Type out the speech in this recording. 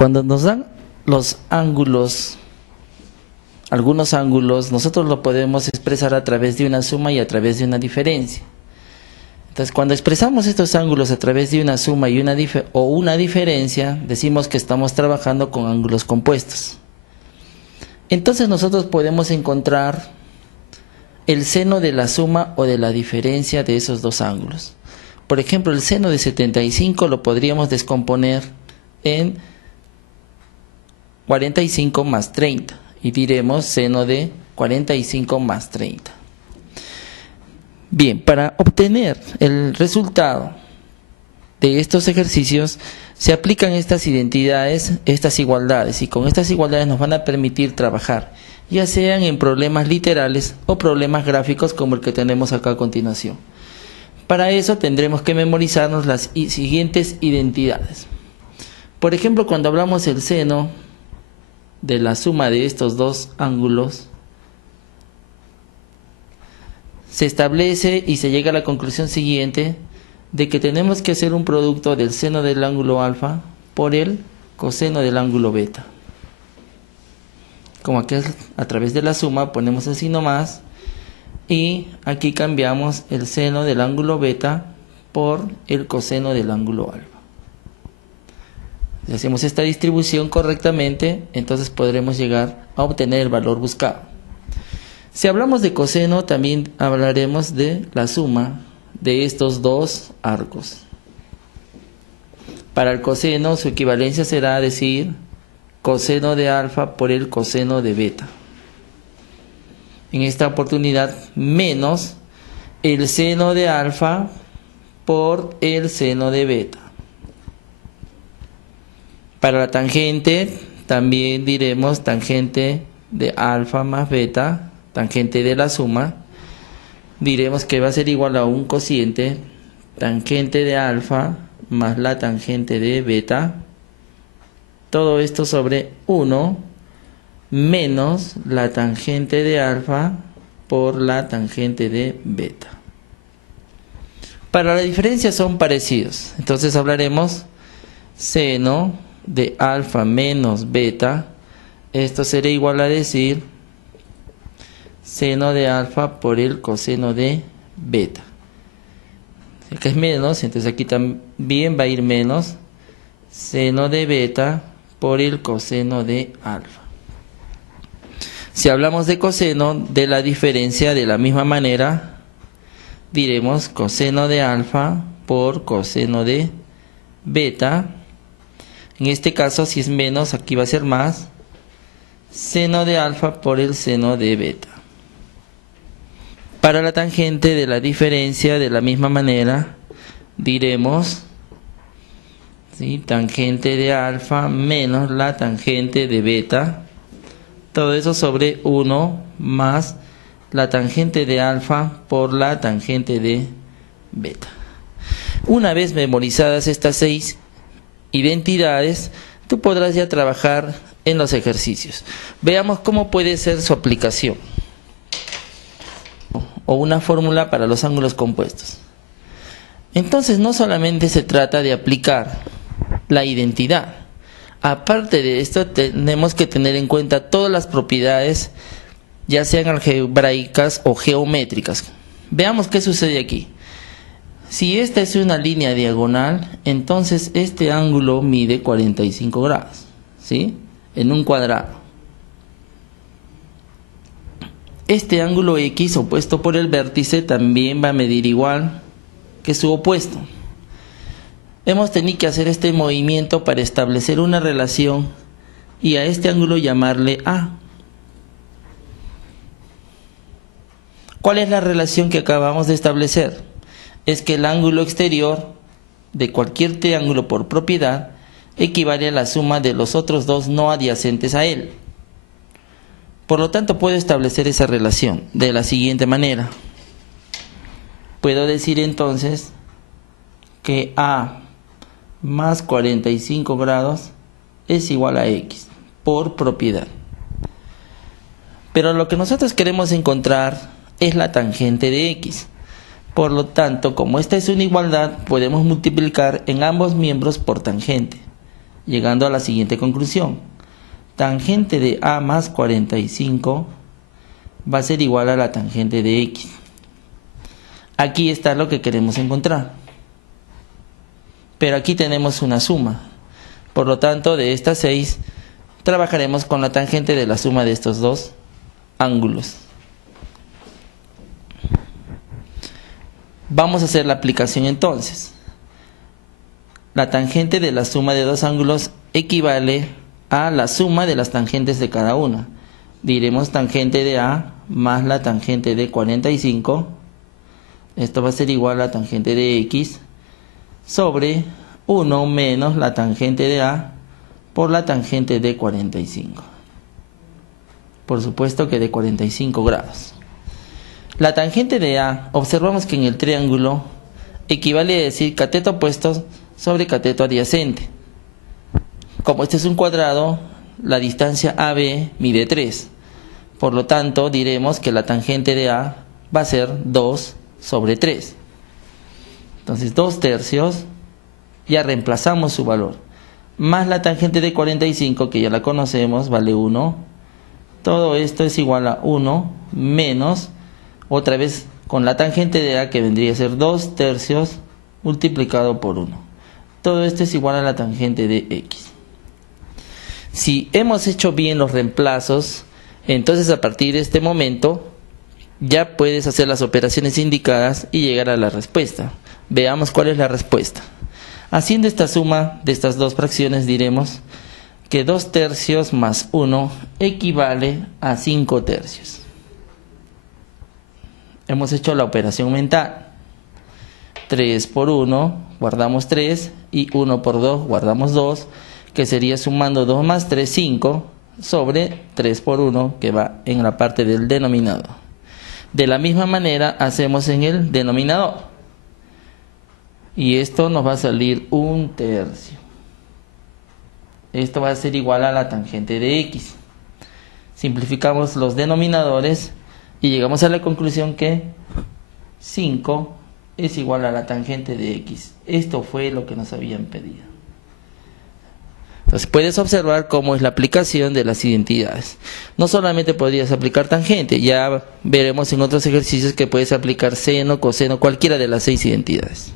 cuando nos dan los ángulos, algunos ángulos, nosotros lo podemos expresar a través de una suma y a través de una diferencia. Entonces, cuando expresamos estos ángulos a través de una suma y una diferencia, decimos que estamos trabajando con ángulos compuestos. Entonces, nosotros podemos encontrar el seno de la suma o de la diferencia de esos dos ángulos. Por ejemplo, el seno de 75 lo podríamos descomponer en 45 más 30 y diremos seno de 45 más 30. Bien, para obtener el resultado de estos ejercicios se aplican estas identidades, estas igualdades, y con estas igualdades nos van a permitir trabajar, ya sean en problemas literales o problemas gráficos como el que tenemos acá a continuación. Para eso tendremos que memorizarnos las siguientes identidades. Por ejemplo, cuando hablamos del seno de la suma de estos dos ángulos, se establece y se llega a la conclusión siguiente de que tenemos que hacer un producto del seno del ángulo alfa por el coseno del ángulo beta. Como aquí a través de la suma ponemos el signo más y aquí cambiamos el seno del ángulo beta por el coseno del ángulo alfa. Si hacemos esta distribución correctamente, entonces podremos llegar a obtener el valor buscado. Si hablamos de coseno, también hablaremos de la suma de estos dos arcos. Para el coseno, su equivalencia será decir coseno de alfa por el coseno de beta. En esta oportunidad, menos el seno de alfa por el seno de beta. Para la tangente, también diremos tangente de alfa más beta, tangente de la suma, diremos que va a ser igual a un cociente, tangente de alfa más la tangente de beta, todo esto sobre 1 menos la tangente de alfa por la tangente de beta. Para la diferencia son parecidos, entonces hablaremos seno de alfa menos beta, esto será igual a decir seno de alfa por el coseno de beta. Acá es menos, entonces aquí también va a ir menos seno de beta por el coseno de alfa. Si hablamos de coseno de la diferencia, de la misma manera diremos coseno de alfa por coseno de beta. En este caso, si es menos, aquí va a ser más seno de alfa por el seno de beta. Para la tangente de la diferencia, de la misma manera, diremos ¿sí? Tangente de alfa menos la tangente de beta. Todo eso sobre 1 más la tangente de alfa por la tangente de beta. Una vez memorizadas estas 6 identidades, tú podrás ya trabajar en los ejercicios. Veamos cómo puede ser su aplicación o una fórmula para los ángulos compuestos. Entonces no solamente se trata de aplicar la identidad. Aparte de esto tenemos que tener en cuenta todas las propiedades, ya sean algebraicas o geométricas. Veamos qué sucede aquí. Si esta es una línea diagonal, entonces este ángulo mide 45 grados, ¿sí? En un cuadrado. Este ángulo X opuesto por el vértice también va a medir igual que su opuesto. Hemos tenido que hacer este movimiento para establecer una relación y a este ángulo llamarle A. ¿Cuál es la relación que acabamos de establecer? Es que el ángulo exterior de cualquier triángulo por propiedad equivale a la suma de los otros dos no adyacentes a él. Por lo tanto, puedo establecer esa relación de la siguiente manera. Puedo decir entonces que A más 45 grados es igual a X por propiedad. Pero lo que nosotros queremos encontrar es la tangente de X. Por lo tanto, como esta es una igualdad, podemos multiplicar en ambos miembros por tangente. llegando a la siguiente conclusión. Tangente de A más 45 va a ser igual a la tangente de X. Aquí está lo que queremos encontrar. Pero aquí tenemos una suma. Por lo tanto, de estas 6, trabajaremos con la tangente de la suma de estos dos ángulos. Vamos a hacer la aplicación entonces. La tangente de la suma de dos ángulos equivale a la suma de las tangentes de cada una. Diremos tangente de A más la tangente de 45. Esto va a ser igual a la tangente de X sobre 1 menos la tangente de A por la tangente de 45. Por supuesto que de 45 grados. La tangente de A, observamos que en el triángulo equivale a decir cateto opuesto sobre cateto adyacente. Como este es un cuadrado, la distancia AB mide 3. Por lo tanto, diremos que la tangente de A va a ser 2 sobre 3. Entonces 2 tercios, ya reemplazamos su valor. Más la tangente de 45, que ya la conocemos, vale 1. Todo esto es igual a 1 menos, otra vez con la tangente de A, que vendría a ser 2 tercios multiplicado por 1. Todo esto es igual a la tangente de X. Si hemos hecho bien los reemplazos, entonces a partir de este momento ya puedes hacer las operaciones indicadas y llegar a la respuesta. Veamos cuál es la respuesta. Haciendo esta suma de estas dos fracciones diremos que 2 tercios más 1 equivale a 5 tercios. Hemos hecho la operación mental. 3 por 1, guardamos 3, y 1 por 2, guardamos 2, que sería sumando 2 más 3, 5, sobre 3 por 1, que va en la parte del denominador. De la misma manera hacemos en el denominador. Y esto nos va a salir 1 tercio. Esto va a ser igual a la tangente de X. Simplificamos los denominadores y llegamos a la conclusión que 5 es igual a la tangente de X. Esto fue lo que nos habían pedido. Entonces puedes observar cómo es la aplicación de las identidades. No solamente podrías aplicar tangente, ya veremos en otros ejercicios que puedes aplicar seno, coseno, cualquiera de las 6 identidades.